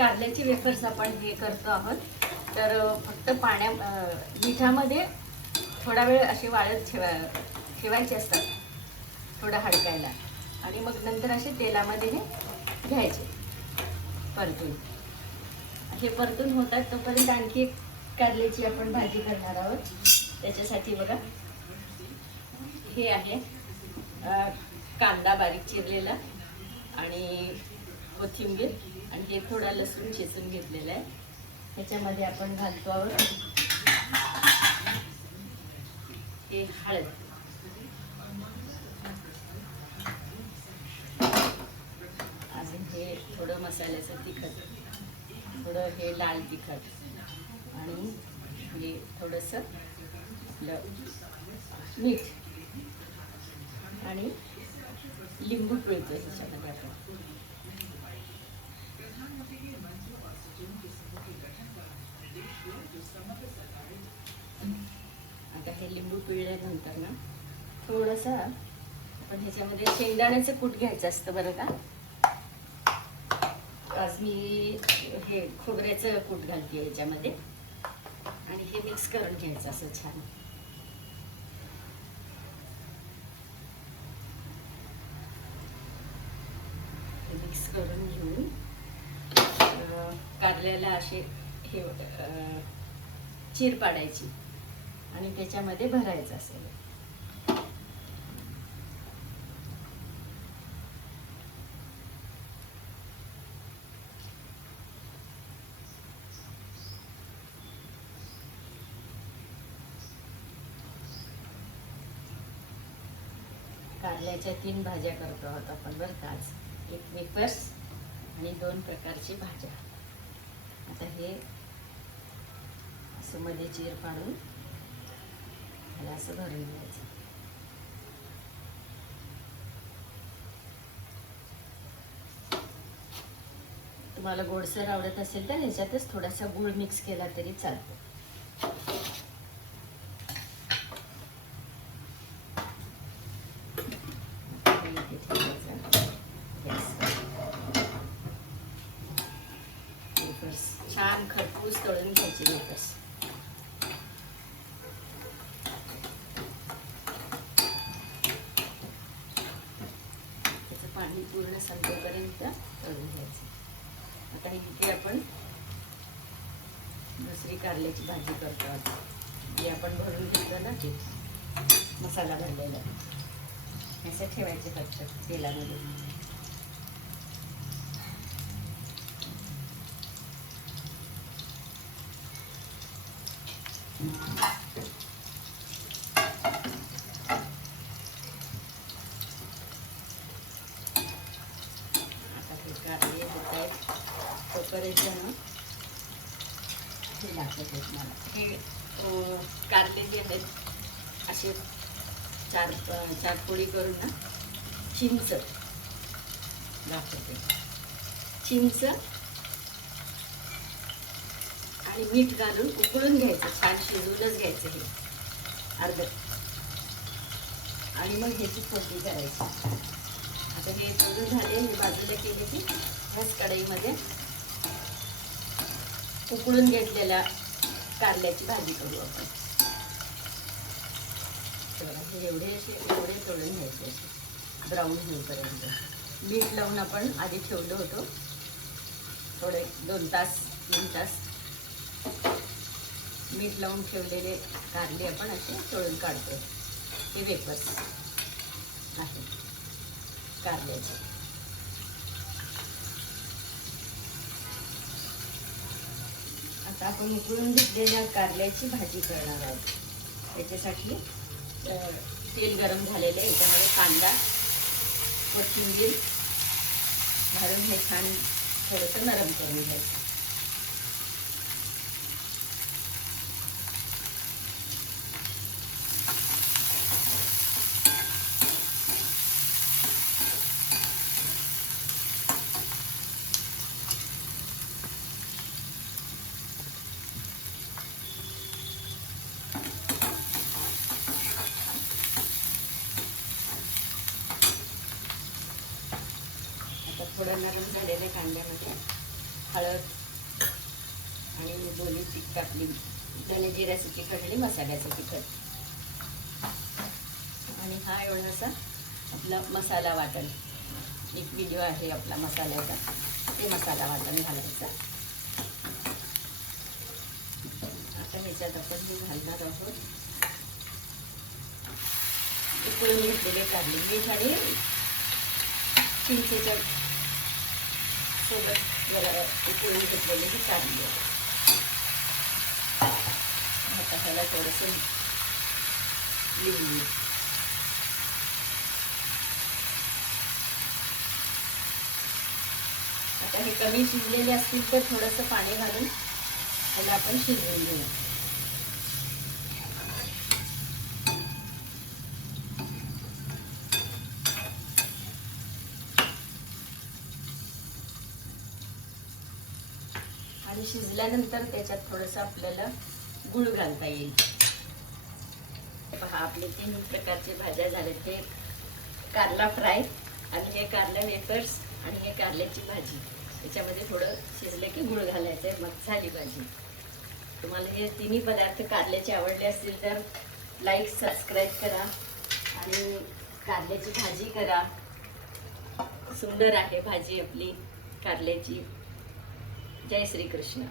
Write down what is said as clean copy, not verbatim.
कारल्याची वेफर्स आपण हे करतो आहोत. तर फक्त मिठामध्ये थोडा वेळ असे वाळत ठेवायचे असतात, थोडं हडकायला, आणि मग नंतर असे तेलामध्ये हे घ्यायचे परतून. हे परतून होतात तोपर्यंत आणखी एक कारल्याची आपण भाजी करणार आहोत. त्याच्यासाठी बघा, हे आहे कांदा बारीक चिरलेला आणि कोथिंबीर, आणि हे थोडा लसूण चेचून घेतलेला आहे. ह्याच्यामध्ये आपण घालतो आहोत हे हळद, अजून हे थोडं मसाल्याचं तिखट, थोडं हे लाल तिखट, आणि हे थोडंसं आपलं मीठ, आणि लिंबू पिळतो ह्याच्यामध्ये आपण. आता हे लिंबू पिळल्यानंतर ना थोडंसं आपण ह्याच्यामध्ये शेंगदाण्याचं कूट घ्यायचं असतं बरं का. आज मी हे खोबऱ्याचं कूट घालते ह्याच्यामध्ये, आणि हे मिक्स करून घ्यायचं असं छान. मिक्स करून घेऊन कारल्याला असे हे चीर पाडायची आणि त्याच्यामध्ये भरायचं असेल. कारल्याच्या 3 भाज्या करतो आहोत आपण बरं का आज. एक वेफर्स आणि 2 प्रकारची भाज्या. आता हे असं मध्ये चीर पाडून ह्याला असं भरून घ्यायचं. तुम्हाला गोडसर आवडत असेल तर ह्याच्यातच थोडासा गूळ मिक्स केला तरी चालतो. छान खरपूस तळून घ्यायचे वेफर्स. त्याचं पाणी पूर्ण संपेपर्यंत तळून घ्यायचं. आता इथे आपण दुसरी कारल्याची भाजी करतो आहोत. जी आपण भरून घेतलं ना, ते मसाला भरलेला असं ठेवायचे फक्त तेलामध्ये. आता हे कारले होत आहेत तोपर्यंत ना हे दाखवत आहेत मला. हे कारले जे आहेत असे चार पोळी करून ना चिंच दाखवते. चिंच आणि मीठ घालून उकळून घ्यायचं, छान शिजवूनच घ्यायचं हे अर्ध, आणि मग ह्याची फोडणी करायची. आता हे तळून झाले, हे बाजूला केले की ह्याच कढईमध्ये उकळून घेतलेल्या कारल्याची भाजी करू आपण. हे एवढे तळून घ्यायचे असे ब्राऊन होईपर्यंत. मीठ लावून आपण आधी ठेवलं होतं थोडे 2 तास 3 तास मीठ लावून ठेवलेले कारले आपण असे तळून काढतो. हे वेफर्स आहे कारल्याचे. आता आपण उकळून घेतलेल्या कारल्याची भाजी करणार आहोत. त्याच्यासाठी तेल गरम झालेलं आहे, याच्यामध्ये कांदा कोथिंबीर घालून हे छान थोडंसं नरम करून घ्यायचं. थोडं नरम झालेल्या कांद्यामध्ये हळद आणि दोन्ही तिखट टाकली, धने जिऱ्याचं तिखट आणि मसाल्याचं तिखट. आणि हा एवढासा आपला मसाला वाटण, एक व्हिडिओ आहे आपला मसाल्याचा, ते मसाला वाटण घालायचा. आता ह्याच्यात आपण हे घालणार आहोत उकळून घेतलेले कारले, मीठ आणि चिंचेच्या सोबत जरा उकळून घेतलेले हे कारले. आता ह्याला थोडंसं लिंबू, आता हे कमी शिजलेले असतील तर थोडंसं पाणी घालून त्याला आपण शिजवून घेऊ. आणि शिजल्यानंतर त्याच्यात थोडंसं आपल्याला गूळ घालता येईल. पहा आपले 3 प्रकारचे भाज्या झाले, ते कारला फ्राय आणि हे कारला वेफर्स आणि हे कारल्याची भाजी. त्याच्यामध्ये थोडं शिजलं की गूळ घालायचं आहे, मग झाली भाजी. तुम्हाला हे तिन्ही पदार्थ कारल्याचे आवडले असतील तर लाईक सबस्क्राईब करा आणि कारल्याची भाजी करा. सुंदर आहे भाजी आपली कारल्याची. जय श्री कृष्ण.